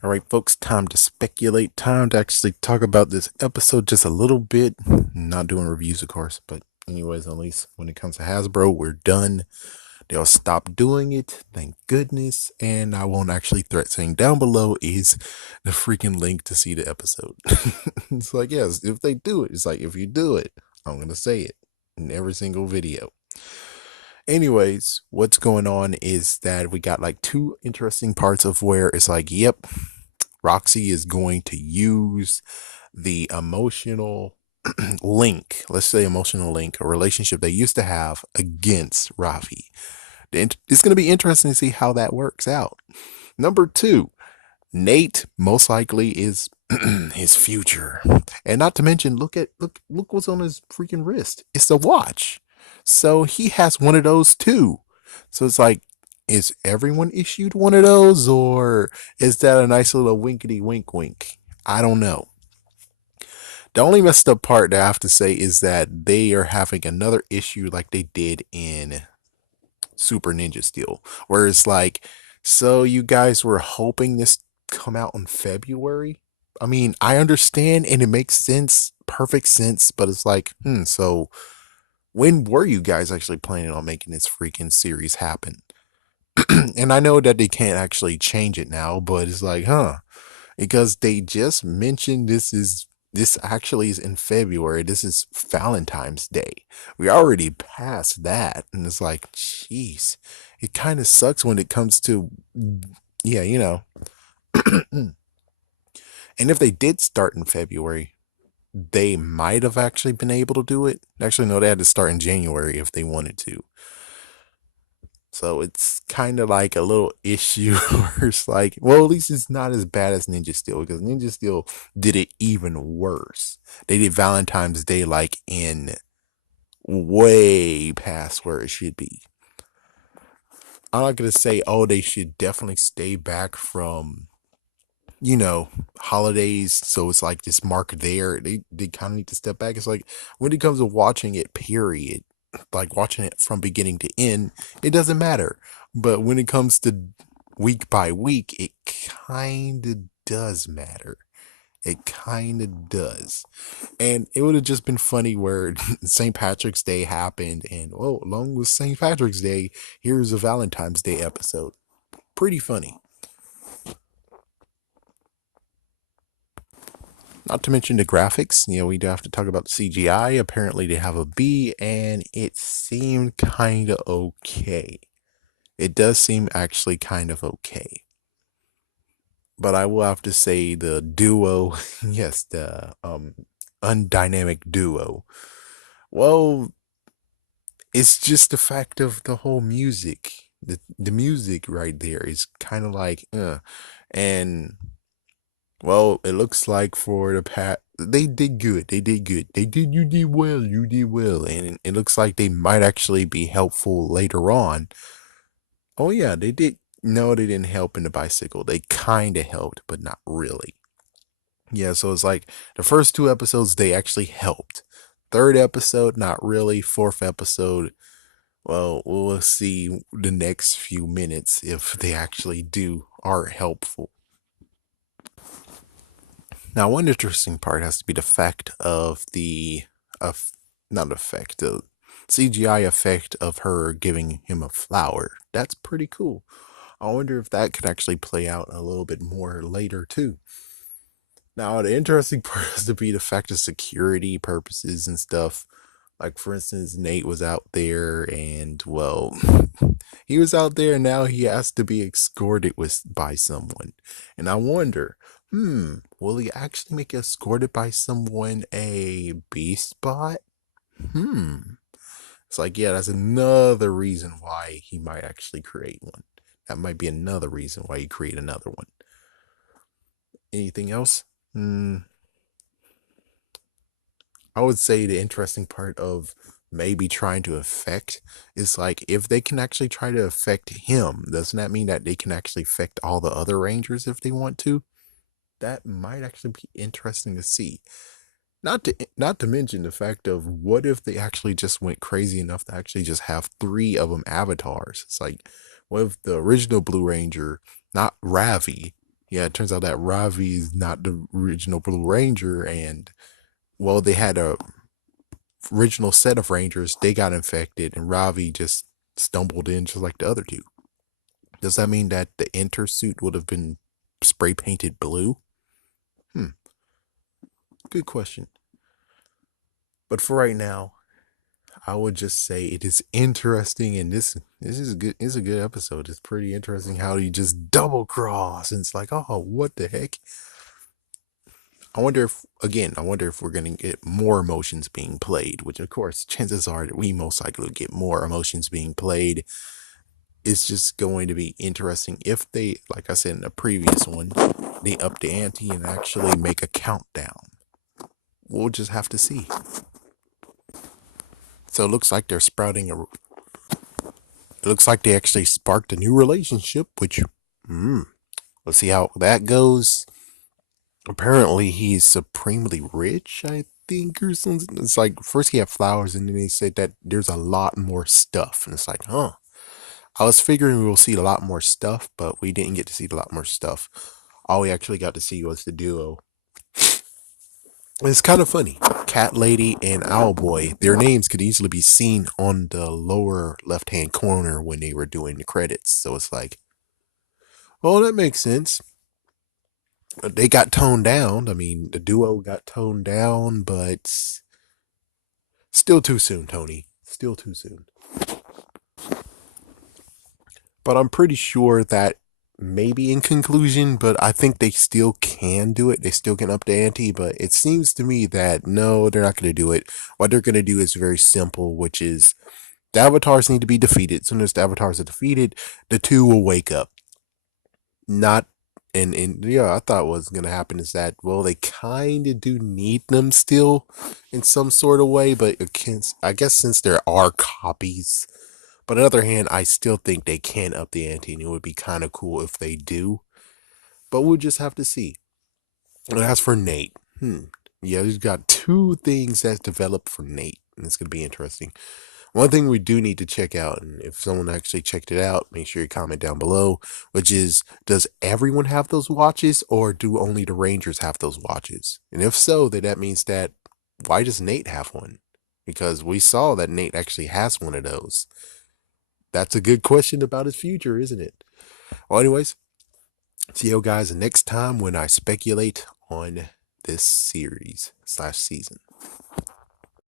All right, folks, time to speculate. Time to actually talk about this episode just a little bit. Not doing reviews, of course, but anyways, at least when it comes to Hasbro, we're done. They'll stop doing it, thank goodness. And I won't actually threat saying down below is the freaking link to see the episode. It's like, yes, if they do it, it's like, if you do it, I'm going to say it in every single video. Anyways, what's going on is that we got like two interesting parts of where it's like, yep, Roxy is going to use the emotional link, let's say emotional link, a relationship they used to have against Ravi. It's going to be interesting to see how that works out. Number two, Nate most likely is his future. And not to mention, look what's on his freaking wrist. It's a watch. So he has one of those too. So it's like, is everyone issued one of those, or is that a nice little winkety wink wink? I don't know. The only messed up part that I have to say is that they are having another issue like they did in Super Ninja Steel, where it's like, so you guys were hoping this come out in February? I mean, I understand and it makes sense, perfect sense, but it's like, so when were you guys actually planning on making this freaking series happen? And I know that they can't actually change it now, but it's like, because they just mentioned this actually is in February. This is Valentine's Day. We already passed that. And it's like, jeez, it kind of sucks when it comes to, yeah, you know. And if they did start in February, they might have actually been able to do it. Actually, no, they had to start in January if they wanted to. So it's kind of like a little issue where it's like, well, at least it's not as bad as Ninja Steel, because Ninja Steel did it even worse. They did Valentine's Day like in way past where it should be. I'm not going to say, oh, they should definitely stay back from, holidays. So it's like this mark there. They kind of need to step back. It's like when it comes to watching it, period, like watching it from beginning to end, it doesn't matter. But when it comes to week by week, it kind of does matter. It kind of does. And it would have just been funny where St. Patrick's Day happened, and oh, along with St. Patrick's Day, here's a Valentine's Day episode. Pretty funny. Not to mention the graphics. We do have to talk about the CGI. Apparently, they have a B, and it seemed kind of okay. It does seem actually kind of okay. But I will have to say the duo, yes, the undynamic duo. Well, it's just the fact of the whole music. The music right there is kind of like, and well, it looks like for the pat they did good. They did good. They did you did well. You did well. And it looks like they might actually be helpful later on. Oh yeah, they did. No, they didn't help in the bicycle. They kind of helped, but not really. Yeah, so it's like the first two episodes they actually helped. Third episode, not really. Fourth episode, well, we'll see the next few minutes if they actually are helpful. Now, one interesting part has to be the fact of of not effect, the CGI effect of her giving him a flower. That's pretty cool. I wonder if that could actually play out a little bit more later too. Now, the interesting part has to be the fact of security purposes and stuff. Like, for instance, Nate was out there and, well, he was out there and now he has to be escorted by someone. And I wonder, will he actually make escorted by someone a B spot? Hmm. It's like, yeah, that's another reason why he might actually create one. That might be another reason why you create another one. Anything else? I would say the interesting part of maybe trying to affect is like if they can actually try to affect him, doesn't that mean that they can actually affect all the other Rangers if they want to? That might actually be interesting to see. Not to mention the fact of what if they actually just went crazy enough to actually just have three of them avatars. It's like, what if the original Blue Ranger, not Ravi, Yeah, it turns out that Ravi is not the original Blue Ranger, and well, they had a original set of Rangers. They got infected, and Ravi just stumbled in just like the other two. Does that mean that the enter suit would have been spray painted blue? Hmm, good question. But for right now, I would just say it is interesting, and this is good. It's a good episode. It's pretty interesting how you just double cross, and it's like, oh, what the heck? I wonder if again, I wonder if we're gonna get more emotions being played. Which, of course, chances are that we most likely will get more emotions being played. It's just going to be interesting if they, like I said in the previous one, they up the ante and actually make a countdown. We'll just have to see. So it looks like they're sprouting a. It looks like they actually sparked a new relationship, which, let's see how that goes. Apparently, he's supremely rich, I think, or something. It's like first he had flowers, and then he said that there's a lot more stuff, and it's like, huh. I was figuring we'll see a lot more stuff, but we didn't get to see a lot more stuff. All we actually got to see was the duo. It's kind of funny. Cat Lady and Owlboy, their names could easily be seen on the lower left hand corner when they were doing the credits. So it's like, oh, that makes sense. They got toned down. I mean, the duo got toned down, but still too soon, Tony. Still too soon. But I'm pretty sure that maybe in conclusion, but I think they still can do it. They still can up the ante, but it seems to me that no, they're not going to do it. What they're going to do is very simple, which is the avatars need to be defeated. As soon as the avatars are defeated, the two will wake up. Not and yeah, I thought what was gonna happen is that well, they kind of do need them still in some sort of way, but I guess since there are copies. But on the other hand, I still think they can up the ante, and it would be kind of cool if they do. But we'll just have to see. And as for Nate, yeah, we've got two things that's developed for Nate, and it's gonna be interesting. One thing we do need to check out, and if someone actually checked it out, make sure you comment down below, which is, does everyone have those watches, or do only the Rangers have those watches? And if so, then that means that, why does Nate have one? Because we saw that Nate actually has one of those. That's a good question about his future, isn't it? Well, anyways, see you guys next time when I speculate on this series / season.